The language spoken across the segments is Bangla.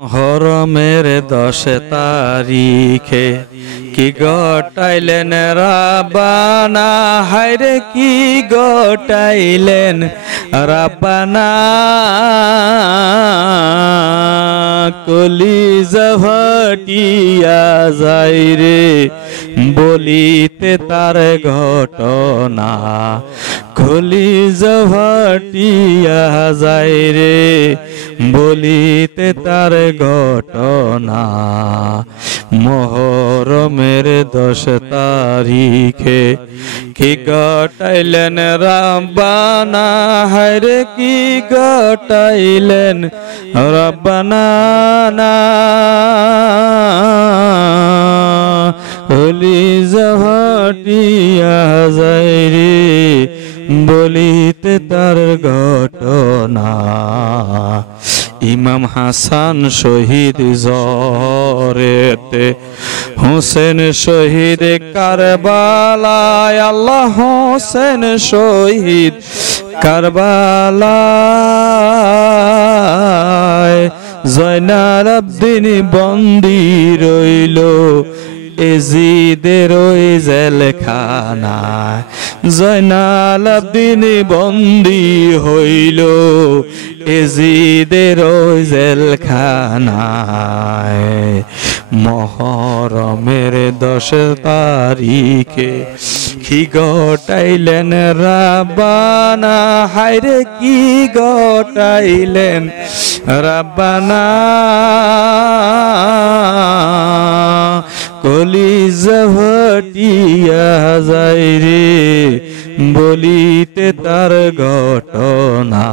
হরমের 10 তারিখে কি গটাইলেন রাব্বানা, হায়রে কি গটাইলেন রাব্বানা। কলিজা ফাটিয়া যায় রে বলিতে তার ঘটনা, কলিজা ফাটিয়া যায় রে বলিতে তার ঘটনা। মুহরমের 10 তারিখে কি গটাইলেন রাব্বানা, হায়রে কি গটাইলেন রাব্বানা। কলিজা ফাটিয়া যায় রে বলিতে তার ঘটনা। ইমাম হাসান শহীদ জহরেতে, হোসেন শহীদ কারবালায়, আল্লাহ হোসেন শহীদ কারবালায়। জয়নাল আবদিন বন্দী রইল এজিদের ওই জেলখানায়, জয়নাল আবদিন বন্দী হইল এজিদের ওই জেলখানায়। মুহরমের 10 তারিখে কি গটাইলেন রাব্বানা, হায়রে কি গটাইলেন রাব্বানা। কলিজা ফাটিয়া যায় রে বলিতে তার ঘটনা,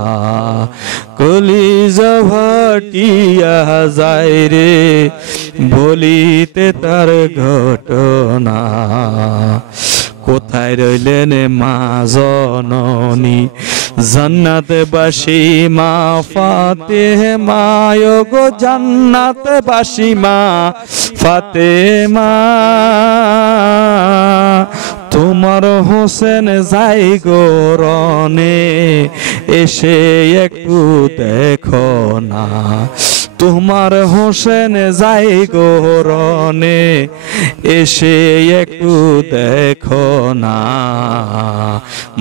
কলিজা ফাটিয়া যায় রে বলিতে তার ঘটনা। কোথায় রইলেন মা জননী জান্নাতবাসী মা ফাতেমা, গো জান্নাতবাসী মা ফাতেমা। তোমার হোসেন যাই গো রনে এসে একটু দেখো না, তোমার হোসেন যাই গো রনে এসে একটু দেখো না।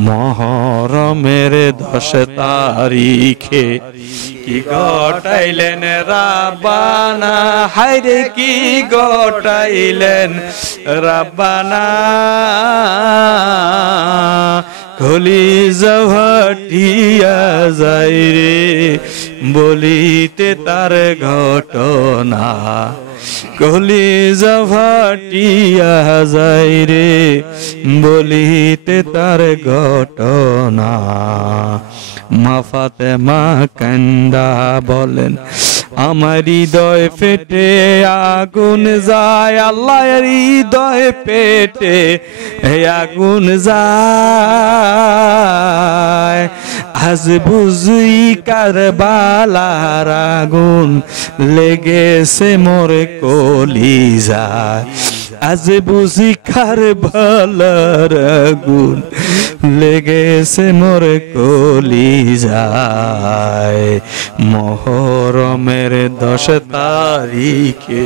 মুহরমের 10 তারিখে কি গটাইলেন রাব্বানা, হায়রে কি গটাইলেন রাব্বানা। কলিজা ফাটিয়া যায় রে বলিতে তার ঘটনা, কলিজা ফাটিয়া যায় রে বলিতে তার ঘটনা। মা ফাতেমা কান্দা বলেন আমার হৃদয় ফেটে আগুন যায়, আল্লাহর হৃদয় পেটে আগুন যায়। আজ বুঝি কারবালার আগুন লেগেছে মোর কলিজায়, আজ বুঝি কারবালার আগুন লেগেছে মোর কলিজায়। মুহরমের 10 তারিখে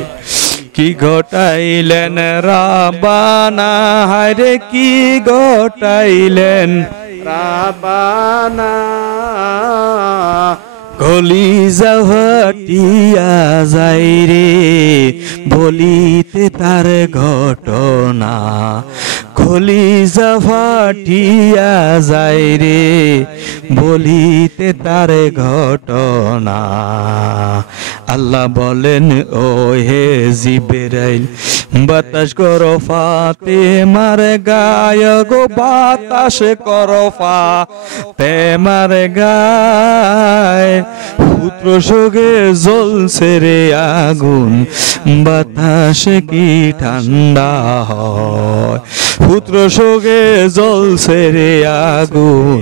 কি গটাইলেন রাব্বানা, হায়রে কি গটাইলেন রাব্বানা। কলিজা ফাটিয়া যায় রে বলিতে তার ঘটনা, কলিজা ফাটিয়া যায় রে বলিতে তার ঘটনা। আল্লাহ বলেন ও হে জিবরাইল বাতাস করো ফাতেমার গায়ে, গো বাতাস করো ফাতেমার গায়ে। পুত্র শোকে জ্বলছে রে আগুন, বাতাস কি ঠান্ডা হয়। পুত্র শোকে জ্বলছে রে আগুন,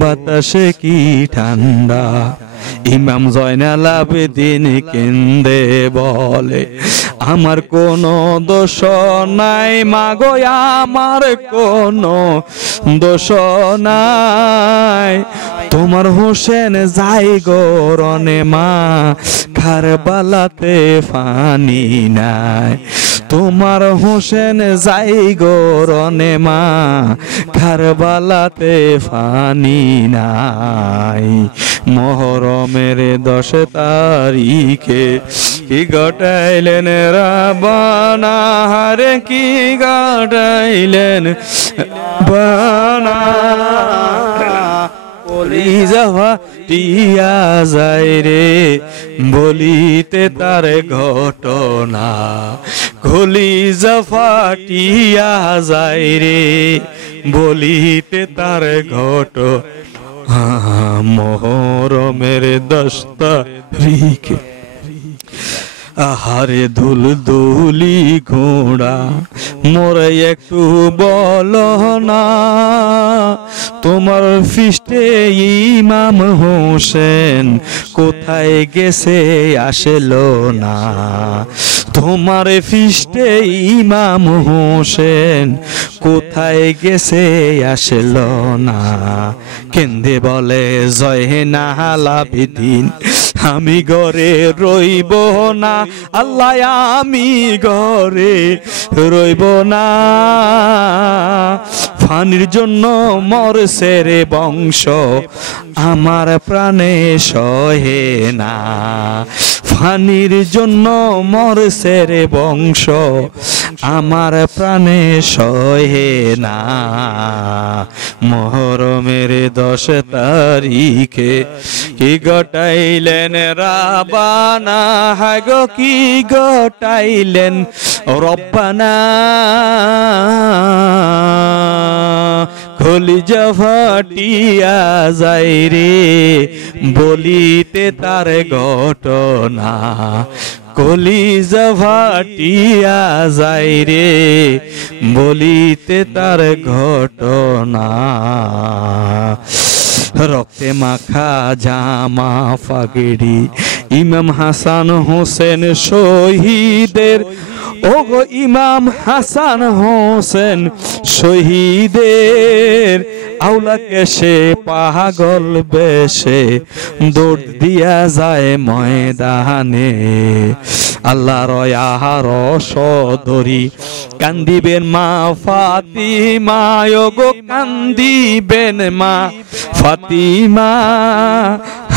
বাতাসে কি ঠান্ডা। ইমাম জয়নাল আবেদিন কেন্দে বলে আমার কোনো দোষ নাই মাগো আমার কোনো দোষ নাই তোমার হোসেন যাই গো রনে মা কারবালাতে ফানি নাই তোমার হোসেন যাই গো রনে মা কারবালাতে ফানি নাই মুহরমের 10 তারিখে কি ঘটাইলেন রাবণা হারে কি ঘটাইলেন বানা কলিজা ফাটিয়া যায় রে বলিতে তার ঘটনা কলিজা ফাটিয়া যায় রে বলিতে তার ঘটনা মুহরমের 10 তারিখে আহারে দুল দুলি ঘোড়া মোরে একটু বলো না তোমার ফিস্টে ইমাম হোসেন কোথায় গেছে আসলো না তোমার ফিস্টে ইমাম হোসেন কোথায় গেছে আসলো না কেন্দে বলে জয়নাল আবেদিন আমি ঘরে রইব না আল্লাহ আমি ঘরে রইব না ফানির জন্য মরছে রে বংশ আমার প্রাণে সহে না ফানির জন্য মরছে রে বংশ আমার প্রাণে সহে না মুহরমের 10 তারিখে কি ঘটাইলেন রাবণা হাগো কি ঘটাইলেন রব্বানা কলিজা ফাটিয়া যায় রে বলিতে তার ঘটনা কলিজা ফাটিয়া যায় রে বলিতে তার ঘটনা রক্তে মাখা জামা ফাগড়ি ইমাম হাসান হোসেন শহীদের ওগো ইমাম হাসান হোসেন শহীদের আউলাকে সে পাগল বেশে দৌড় দিয়া যায় ময়দানে আল্লাহর রস ধরি কান্দিবেন মা ফাতিমা ওগো কান্দিবেন মা ফাতিমা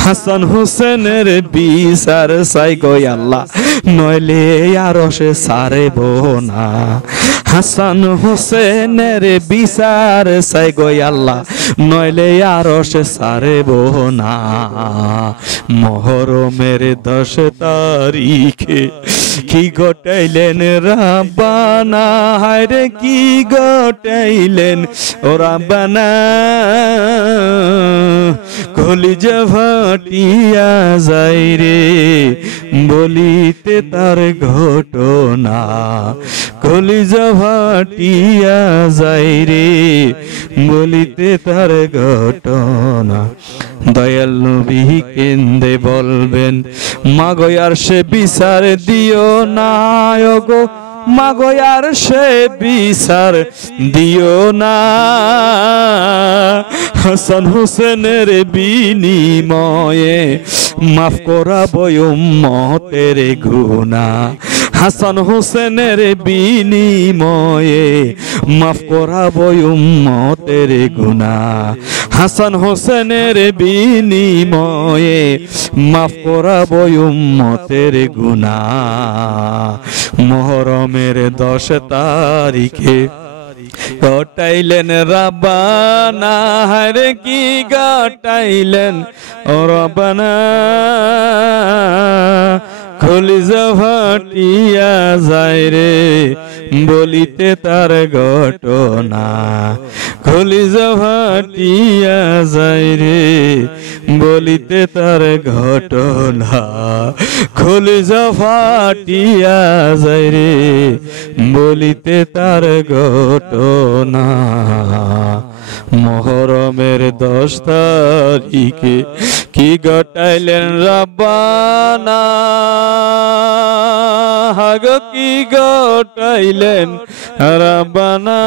হাসান হোসেনের বিচার চাই গো আল্লাহ নইলে আরো সে সারেব না হাসান হোসেনের বিচার চাই গো আল্লাহ নইলে আরো সে সারেব না মুহরমের 10 তারিখে কি ঘটাইলেন রাব্বানা হায়রে কি ঘটাইলেন ও রাব্বানা কলিজা ফাটিয়া যায় রে বলিতে তার ঘটনা কলিজা ফাটিয়া যায় রে বলিতে তার ঘটনা দয়াল নবী কেন্দে বলবেন মাগো আর সে বিচার দিও না গো মাগো আর সে বিচার দিও না হাসান হোসেনের বিনিময়ে মাফ করাবো উম্মতের গুনাহ হাসান হোসেনের বিনিময়ে মাফ করাবো উম্মতের গুনাহ হাসান হোসেনের বিনিময়ে মাফ করাবো উম্মতের গুনাহ মুহরমের 10 তারিখে ঘটাইলেন রাব্বানা হারে কি ঘটাইলেন ও রাব্বানা কলিজা ফাটিয়া যায় রে বলিতে তার ঘটনা কলিজা ফাটিয়া যায় রে বলিতে তার ঘটনা কলিজা ফাটিয়া যায় রে বলিতে তার ঘটনা মুহররমের 10 তারিখে কি ঘটাইলেন রব্বানা, হাগো কি ঘটাইলেন রব্বানা।